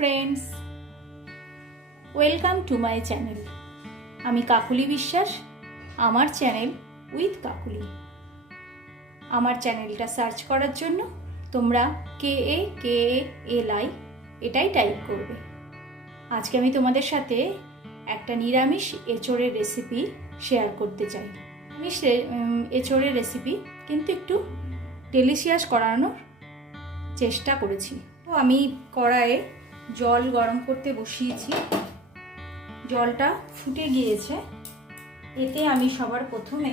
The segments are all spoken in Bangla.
Friends, welcome to my channel. আমি কাকুলি বিশ্বাস, আমার চ্যানেল উইথ কাকুলি। আমার চ্যানেলটা সার্চ করার জন্য তোমরা KAKALI এটাই টাইপ করবে। আজকে আমি তোমাদের সাথে একটা নিরামিষ এঁচোড়ের রেসিপি শেয়ার করতে চাই। নিরামিষ এঁচোড়ের রেসিপি, কিন্তু একটু ডেলিশিয়াস করানোর চেষ্টা করেছি। তো আমি কড়াইয়ে জল গরম করতে বসিয়েছি। জলটা ফুটে গিয়েছে। এতে আমি সবার প্রথমে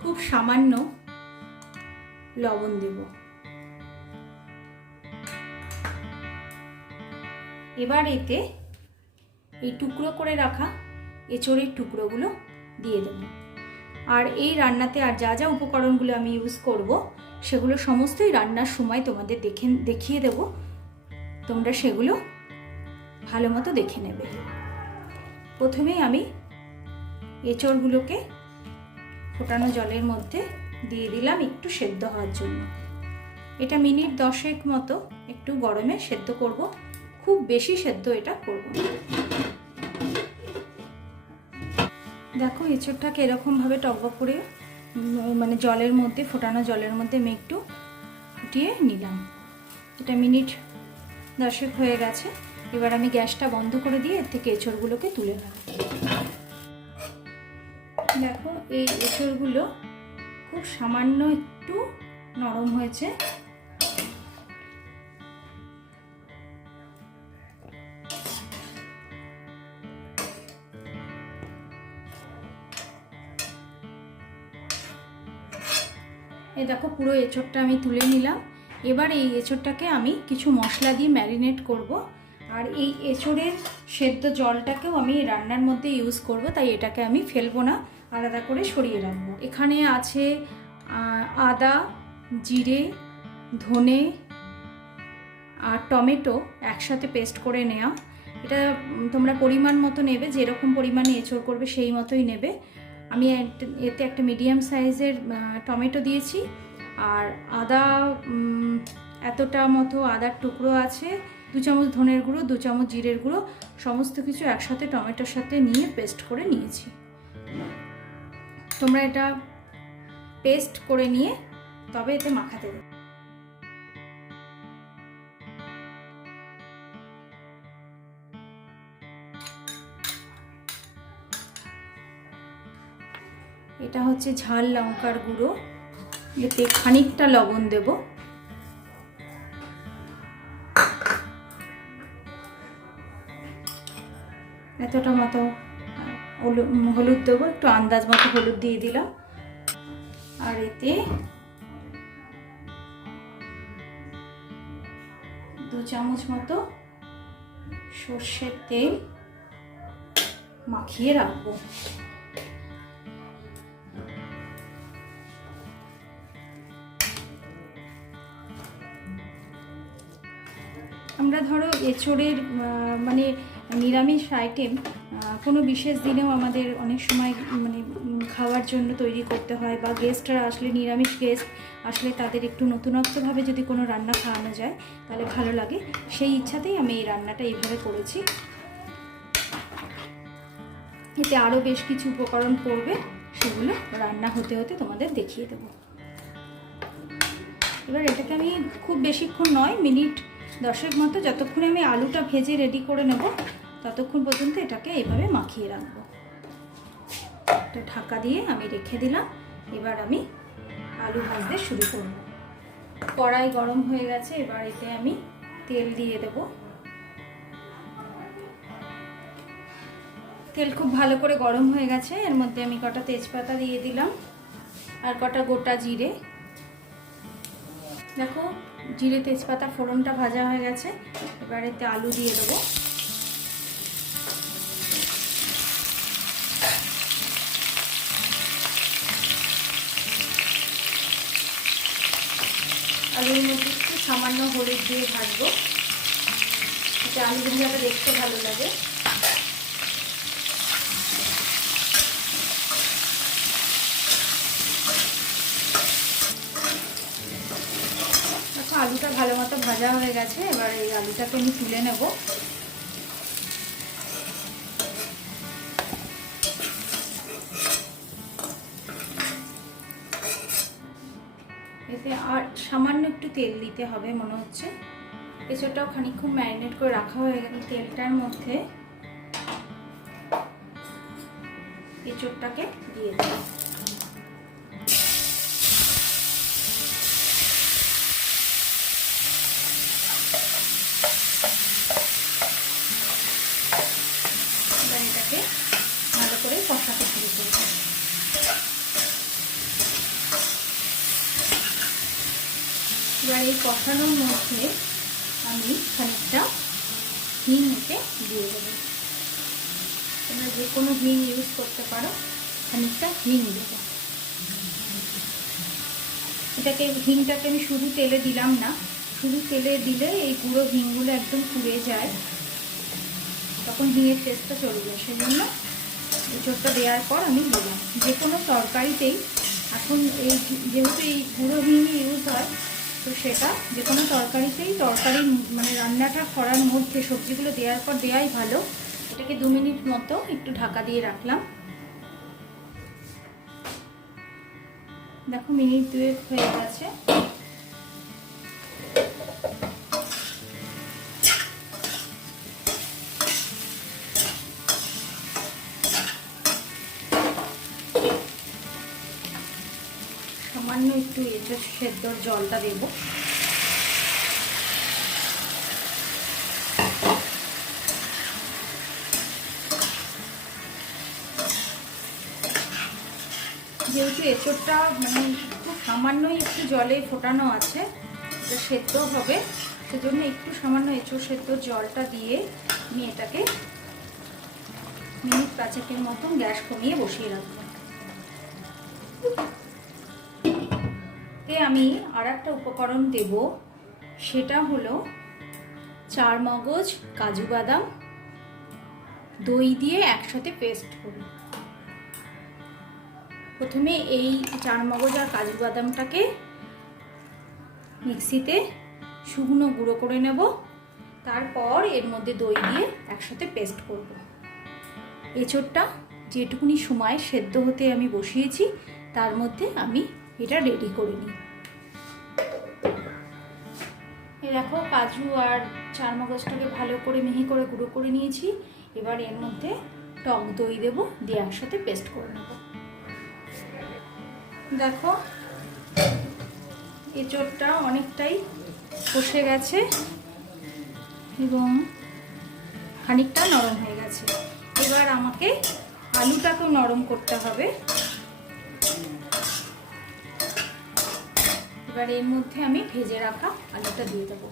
খুব সামান্য লবণ দেব। এবার এতে এই টুকরো করে রাখা এঁচোড়ের টুকরোগুলো দিয়ে দেব। আর এই রান্নাতে আর যা যা উপকরণগুলো আমি ইউজ করব সেগুলো সমস্তই রান্নার সময় তোমাদের দেখিয়ে দেব। তোমরা সেগুলো ভালো মতো দেখে নেবে। প্রথমেই আমি এঁচোড়গুলোকে ফোটানো জলের মধ্যে দিয়ে দিলাম একটু সেদ্ধ হওয়ার জন্য। এটা মিনিট 10 মতো একটু গরমে সেদ্ধ করব, খুব বেশি সেদ্ধ এটা করব না। দেখো এঁচোড়টাকে এরকমভাবে টকবক করে মানে জলের মধ্যে, ফোটানো জলের মধ্যে আমি একটু ফুটিয়ে নিলাম। এটা মিনিট 10 হয়ে গেছে। এবার আমি গ্যাসটা বন্ধ করে দিয়ে এর থেকে এঁচোড়গুলোকে তুলে নেব। দেখো এই এঁচোড়গুলো খুব সামান্য একটু নরম হয়েছে। এই দেখো পুরো এঁচোড়টা আমি তুলে নিলাম। এবার এই এঁচোড়টাকে আমি কিছু মশলা দিয়ে ম্যারিনেট করব। আর এই এঁচোড়ের সেদ্ধ জলটাকেও আমি রান্নার মধ্যে ইউজ করব, তাই এটাকে আমি ফেলবো না, আলাদা করে সরিয়ে রাখবো। এখানে আছে আদা, জিরে, ধনে আর টমেটো একসাথে পেস্ট করে নেওয়া। এটা তোমরা পরিমাণ মতো নেবে, যেরকম পরিমাণে এঁচোড় করবে সেই মতোই নেবে। আমি এতে একটা মিডিয়াম সাইজের টমেটো দিয়েছি। আর আদা এতটা মতো আদার টুকরো আছে, 2 চামচ ধনের গুঁড়ো, 2 চামচ জিরের গুঁড়ো, সমস্ত কিছু একসাথে টমেটোর সাথে নিয়ে পেস্ট করে নিয়েছি। তোমরা এটা পেস্ট করে নিয়ে তবে এতে মাখাতে দেবে। এটা হচ্ছে ঝাল লঙ্কার গুঁড়ো, এতে খানিকটা লবণ দেব। এতটা মতো হলুদ দেবো, একটু আন্দাজ মতো হলুদ দিয়ে দিলাম। আর এতে 2 চামচ মতো সর্ষের তেল মাখিয়ে রাখবো। আমরা ধরো এঁচোড়ের মানে নিরামিষ আইটেম কোনো বিশেষ দিনেও আমাদের অনেক সময় মানে খাওয়ার জন্য তৈরি করতে হয়, বা গেস্টরা আসলে, নিরামিষ গেস্ট আসলে তাদের একটু নতুনত্বভাবে যদি কোনো রান্না খাওয়ানো যায় তাহলে ভালো লাগে। সেই ইচ্ছাতেই আমি এই রান্নাটা এইভাবে করেছি। এতে আরও বেশ কিছু উপকরণ পড়বে, সেগুলো রান্না হতে হতে তোমাদের দেখিয়ে দেব। এবার এটাকে আমি খুব বেশিক্ষণ নয়, মিনিট 10 মতো, যতক্ষণে আমি আলুটা ভেজে রেডি করে নেব ততক্ষণ পর্যন্ত এটাকে এইভাবে মাখিয়ে রাখবো। এটা ঢাকা দিয়ে আমি রেখে দিলাম। এবার আমি আলু ভাজতে শুরু করব। কড়াই গরম হয়ে গেছে, এবার এতে আমি তেল দিয়ে দেব। তেল খুব ভালো করে গরম হয়ে গেছে। এর মধ্যে আমি কটা তেজপাতা দিয়ে দিলাম আর কটা গোটা জিরে। দেখো জিরে তেজপাতা ফোড়নটা ভাজা হয়ে গেছে। এবার এতে আলু দিয়ে দেবো। আলুর মধ্যে একটু সামান্য হলুদ দিয়ে ভাজবো, যাতে আলু ভাজাটা দেখতে ভালো লাগে। আলুটা ভালো মতো ভাজা হয়ে গেছে। এবার এই আলুটাকে আমি তুলে নেব। আর সামান্য একটু তেল দিতে হবে মনে হচ্ছে। এছাড়াও খানিকক্ষণ ম্যারিনেট করে রাখা হয়ে গেল। তেলটার মধ্যে এঁচোড়টাকে দিয়ে দেব। এবার এটাকে ভালো করে কষাতে শুরু করব। এবার এই কষানোর মধ্যে আমি খানিকটা হিং এতে দিয়ে দেবো। তোমরা যে কোনো হিং ইউজ করতে পারো। খানিকটা হিং দেবো। হিংটাকে আমি শুধু তেলে দিলাম না, শুধু তেলে দিলে এই গুঁড়ো হিংগুলো একদম পুড়ে যায়, তখন হিঙের টেস্টটা চলে যায়। সেই জন্য এঁচোড়টা দেওয়ার পর আমি দিলাম। যে কোনো তরকারিতেই এখন যেহেতু এই গুঁড়ো হিং ইউজ হয়, তো সেটা যে কোনো তরকারিতেই মানে রান্নাটা করার মধ্যে সবজিগুলো দেওয়ার পর দেওয়াই ভালো। এটাকে 2 মিনিট মতো একটু ঢাকা দিয়ে রাখলাম। দেখো মিনিট 2 হয়ে গেছে। সামান্য একটু এঁচোড় সেদ্ধর জলটা দেব। যেহেতু এঁচোড়টা মানে খুব সামান্যই একটু জলে ফোটানো আছে, এটা সেদ্ধ হবে, সেজন্য একটু সামান্য এঁচোড় সেদ্ধ জলটা দিয়ে আমি এটাকে মিনিট 5 মতন গ্যাস কমিয়ে বসিয়ে রাখবো। আমি আর একটা উপকরণ দেব, সেটা হলো চারমগজ, কাজু বাদাম, দই দিয়ে একসাথে পেস্ট করব। প্রথমে এই চারমগজ আর কাজু বাদামটাকে মিক্সিতে শুকনো গুঁড়ো করে নেব, তারপর এর মধ্যে দই দিয়ে একসাথে পেস্ট করব। এঁচোড়টা যেটুকুনি সময় সেদ্ধ হতে আমি বসিয়েছি তার মধ্যে আমি এটা রেডি করে নিই। দেখো কাজু আর চারমগজটাকে ভালো করে মিহি করে গুঁড়ো করে নিয়েছি। এবার এর মধ্যে টক দই দেবো, দিয়ে একসাথে পেস্ট করে নেব। দেখো এঁচোড়টা অনেকটাই কষে গেছে এবং খানিকটা নরম হয়ে গেছে। এবার আমাকে আলুটাকেও নরম করতে হবে। এবার এর মধ্যে আমি ভেজে রাখা আলুটা দিয়ে দেবো।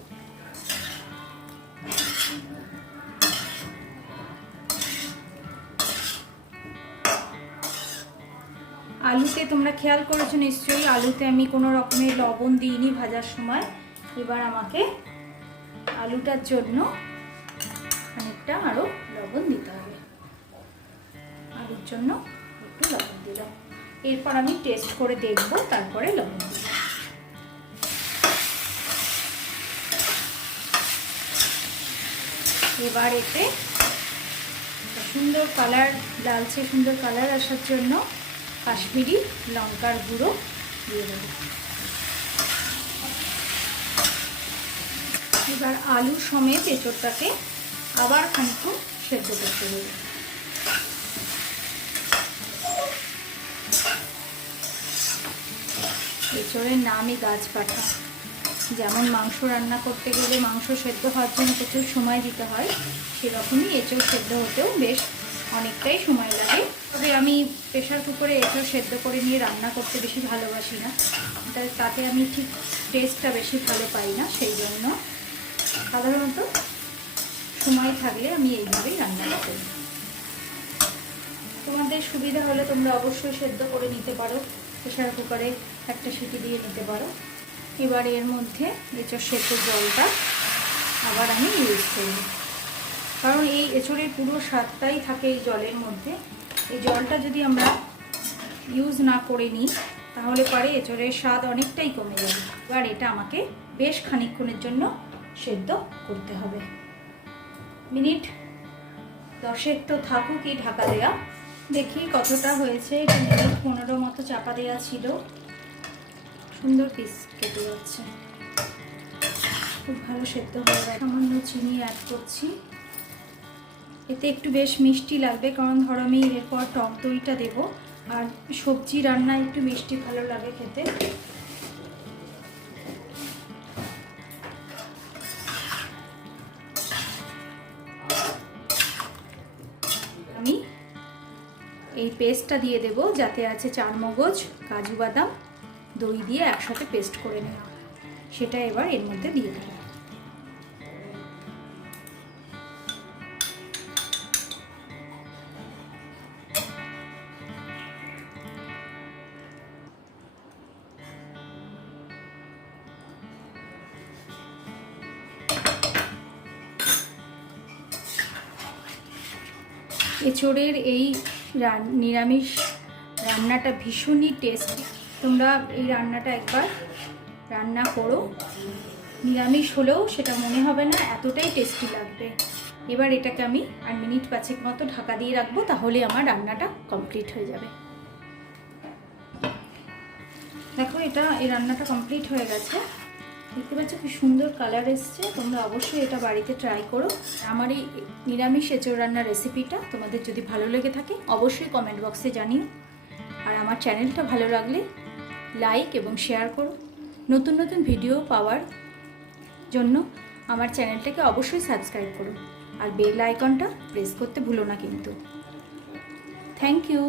আলুতে তোমরা খেয়াল করেছো নিশ্চয়ই, আলুতে আমি কোনো রকমের লবণ দিইনি ভাজার সময়। এবার আমাকে আলুটার জন্য খানিকটা আরও লবণ দিতে হবে। আলুর জন্য একটু লবণ দিলাম। এরপর আমি টেস্ট করে দেখব, তারপরে লবণ দিব। এবার এতে সুন্দর কালার, লালচে সুন্দর কালার আসার জন্য কাশ্মীরি লঙ্কার গুঁড়ো দিয়ে দেব। এবার আলু সমেত এঁচোড়টাকে আবার খানিকক্ষণ সেদ্ধ করতে দেব। এঁচোড়ের নামই গাছপাঠা। যেমন মাংস রান্না করতে গেলে মাংস সেদ্ধ হওয়ার জন্য প্রচুর সময় দিতে হয়, সেরকমই এঁচোড় সেদ্ধ হতেও বেশ অনেকটাই সময় লাগে। তবে আমি প্রেশার কুকারে এঁচোড় সেদ্ধ করে নিয়ে রান্না করতে বেশি ভালোবাসি না, তাতে আমি ঠিক টেস্টটা বেশি ভালো পাই না। সেই জন্য সাধারণত সময় থাকলে আমি এইভাবেই রান্না করি। তোমাদের সুবিধা হলে তোমরা অবশ্যই সেদ্ধ করে নিতে পারো, প্রেশার কুকারে একটা সিটি দিয়ে নিতে পারো। এবার এর মধ্যে এঁচোড় সেদ্ধ জলটা আবার আমি ইউজ করি, কারণ এই এঁচোড়ের পুরো স্বাদটাই থাকে এই জলের মধ্যে। এই জলটা যদি আমরা ইউজ না করে নিই তাহলে পরে এঁচোড়ের স্বাদ অনেকটাই কমে যাবে। এবার এটা আমাকে বেশ খানিকক্ষণের জন্য সেদ্ধ করতে হবে। মিনিট 10 তো থাকুকই ঢাকা দেয়া। দেখি কতটা হয়েছে। এটা মিনিট 15 মতো চাপা দেওয়া ছিল। সুন্দর পিস কেটে যাচ্ছে, খুব ভালো সেদ্ধ হয়ে গেছে। সামান্য চিনি অ্যাড করছি, এতে একটু বেশ মিষ্টি লাগবে, কারণ ধরো আমি এরপর টক দইটা দেবো, আর সবজি রান্না একটু মিষ্টি ভালো লাগে খেতে। আমি এই পেস্টটা দিয়ে দেবো, যাতে আছে চারমগজ, কাজু বাদাম, দই দিয়ে একসাথে পেস্ট করে নেওয়া, সেটা এবার এর মধ্যে দিয়ে দেবো। এঁচোড়ের এই নিরামিষ রান্নাটা ভীষণই টেস্টি। তোমরা এই রান্নাটা একবার রান্না করো, নিরামিষ হলেও সেটা মনে হবে না, এতটাই টেস্টি লাগবে। এবার এটাকে আমি আর মিনিট 5 মতো ঢাকা দিয়ে রাখবো, তাহলে আমার রান্নাটা কমপ্লিট হয়ে যাবে। দেখো এই রান্নাটা কমপ্লিট হয়ে গেছে, দেখতে পাচ্ছ কি সুন্দর কালার এসছে। তোমরা অবশ্যই এটা বাড়িতে ট্রাই করো। আমার এই নিরামিষ এঁচোড় রান্নার রেসিপিটা তোমাদের যদি ভালো লেগে থাকে অবশ্যই কমেন্ট বক্সে জানিও, আর আমার চ্যানেলটা ভালো লাগলে লাইক এবং শেয়ার করো। নতুন নতুন ভিডিও পাওয়ার জন্য আমার চ্যানেলটাকে অবশ্যই সাবস্ক্রাইব করো, আর বেল আইকনটা প্রেস করতে ভুলো না কিন্তু। Thank you.